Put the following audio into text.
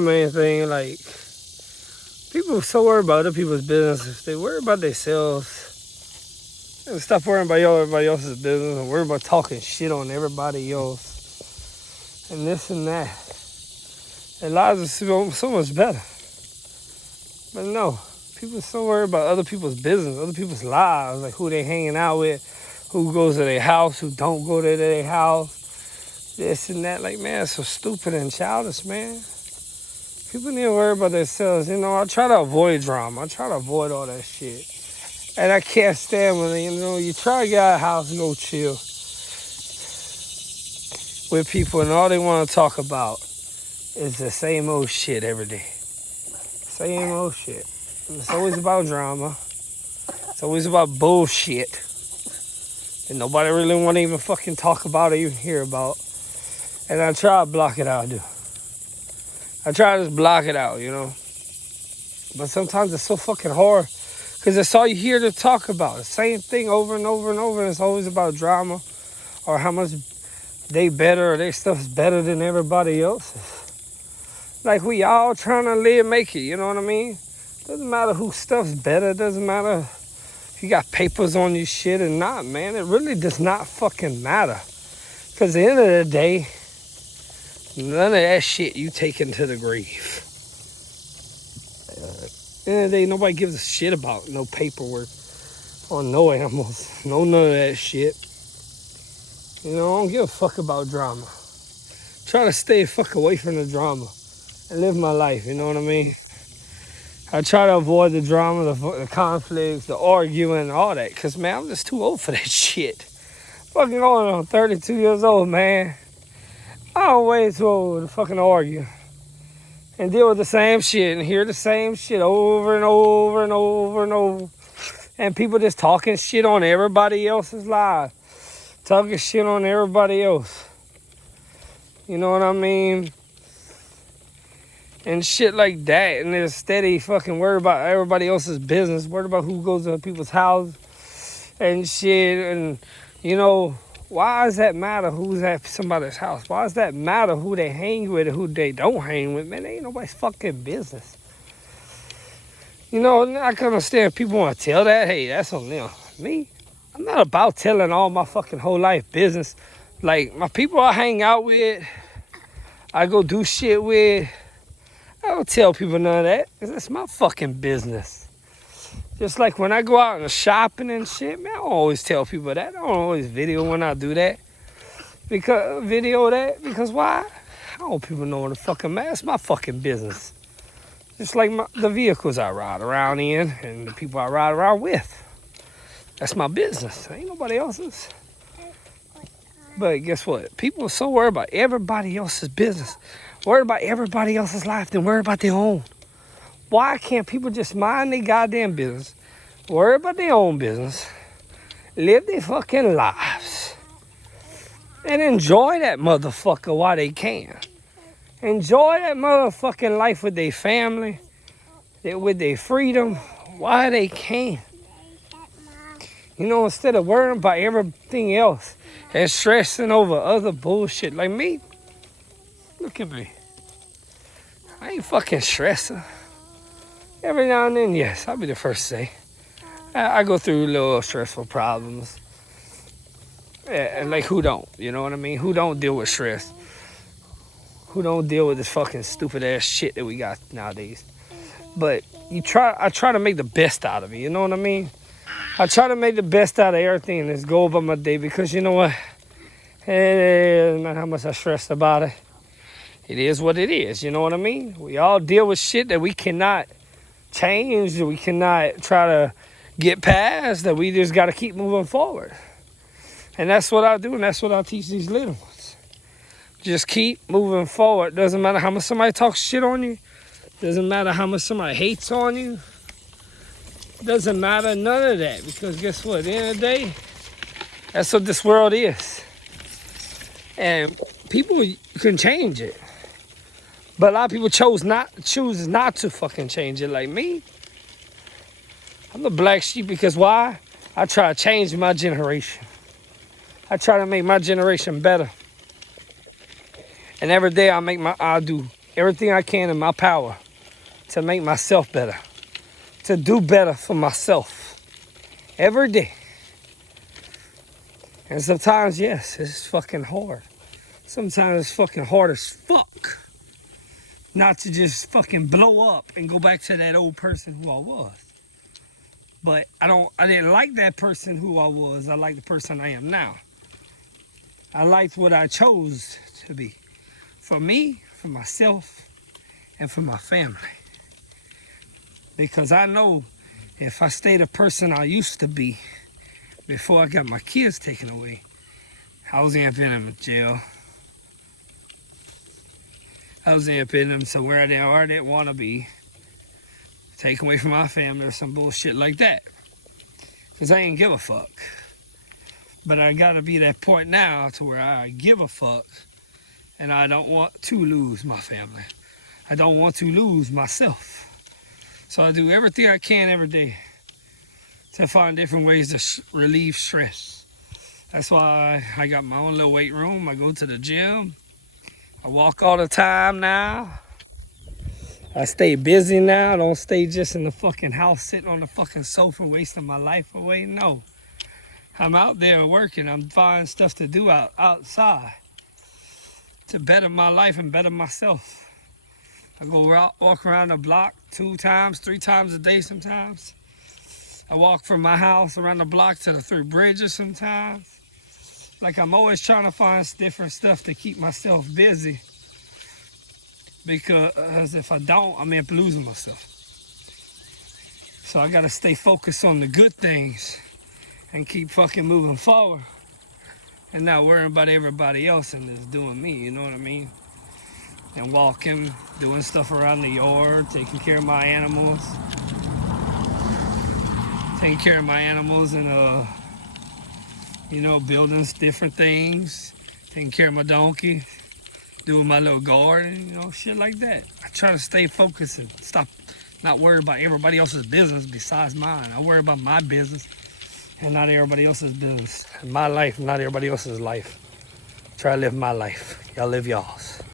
Main thing, like, people so worried about other people's business. They worry about themselves. And stop worrying about everybody else's business and worry about talking shit on everybody else and this and that. Their lives are so much better. But no, people so worried about other people's business, other people's lives, like who they hanging out with, who goes to their house, who don't go to their house, this and that. Like, man, it's so stupid and childish, man. People need to worry about themselves. I try to avoid drama. I try to avoid all that shit. And I can't stand when, you try to get out of the house and go chill with people and all they want to talk about is the same old shit every day. Same old shit. And it's always about drama. It's always about bullshit. And nobody really want to even fucking talk about or even hear about. And I try to block it out, dude. I try to just block it out, But sometimes it's so fucking hard because it's all you hear to talk about. The same thing over and over and over. And it's always about drama or how much they better or their stuff's better than everybody else's. Like, we all trying to make it, you know what I mean? Doesn't matter whose stuff's better. Doesn't matter if you got papers on your shit or not, man. It really does not fucking matter. Because at the end of the day, none of that shit you take into the grave. At the end of the day, nobody gives a shit about no paperwork or no animals. None of that shit. I don't give a fuck about drama. Try to stay fuck away from the drama and live my life, you know what I mean? I try to avoid the drama, the conflicts, the arguing, all that. Because, man, I'm just too old for that shit. Fucking going on 32 years old, man. I'm way too old to fucking argue and deal with the same shit and hear the same shit over and over and over and over. And people just talking shit on everybody else's lives. Talking shit on everybody else. You know what I mean? And shit like that. And they're steady fucking worried about everybody else's business. Worried about who goes to people's houses and shit. And, why does that matter who's at somebody's house? Why does that matter who they hang with or who they don't hang with? Man, it ain't nobody's fucking business. I can understand if people want to tell that. Hey, that's on them. Me, I'm not about telling all my fucking whole life business. Like, my people I hang out with, I go do shit with, I don't tell people none of that. Because that's my fucking business. Just like when I go out and shopping and shit, man, I don't always tell people that. I don't always video when I do that. Because why? I don't want people knowing the fucking man. It's my fucking business. Just like the vehicles I ride around in and the people I ride around with. That's my business. Ain't nobody else's. But guess what? People are so worried about everybody else's business. Worried about everybody else's life than worried about their own. Why can't people just mind their goddamn business, worry about their own business, live their fucking lives, and enjoy that motherfucker while they can? Enjoy that motherfucking life with their family, with their freedom, while they can. Instead of worrying about everything else and stressing over other bullshit. Like me, look at me. I ain't fucking stressing. Every now and then, yes, I'll be the first to say. I go through little stressful problems. And like, who don't? You know what I mean? Who don't deal with stress? Who don't deal with this fucking stupid ass shit that we got nowadays? But I try to make the best out of it, you know what I mean? I try to make the best out of everything and just go about my day because you know what? It doesn't matter how much I stress about it. It is what it is, you know what I mean? We all deal with shit that we cannot change, we cannot try to get past, that we just got to keep moving forward. And that's what I do, and that's what I teach these little ones. Just keep moving forward. Doesn't matter how much somebody talks shit on you. Doesn't matter how much somebody hates on you. Doesn't matter none of that, because guess what? At the end of the day, that's what this world is. And people can change it. But a lot of people choose not to fucking change it, like me. I'm the black sheep because why? I try to change my generation. I try to make my generation better. And every day I do everything I can in my power to make myself better, to do better for myself every day. And sometimes, yes, it's fucking hard. Sometimes it's fucking hard as fuck not to just fucking blow up and go back to that old person who I was. But I didn't like that person who I was. I like the person I am now. I liked what I chose to be. For me, for myself, and for my family. Because I know if I stay the person I used to be before I got my kids taken away, I was in Venom jail. I was in Venom somewhere I didn't want to be. Taken away from my family or some bullshit like that. Because I ain't give a fuck. But I gotta be that point now to where I give a fuck and I don't want to lose my family. I don't want to lose myself. So I do everything I can every day to find different ways to relieve stress. That's why I got my own little weight room. I go to the gym. I walk all the time now. I stay busy now. I don't stay just in the fucking house sitting on the fucking sofa wasting my life away. No. I'm out there working. I'm finding stuff to do outside to better my life and better myself. I go walk around the block 2 times, 3 times a day sometimes. I walk from my house around the block to the 3 bridges sometimes. Like I'm always trying to find different stuff to keep myself busy. Because if I don't, I'm end up losing myself. So I gotta stay focused on the good things and keep fucking moving forward and not worrying about everybody else and just doing me, you know what I mean? And walking, doing stuff around the yard, taking care of my animals. Taking care of my animals and, building different things. Taking care of my donkey, doing my little garden, shit like that. I try to stay focused and stop not worry about everybody else's business besides mine. I worry about my business and not everybody else's business. My life, not everybody else's life. Try to live my life. Y'all live y'all's.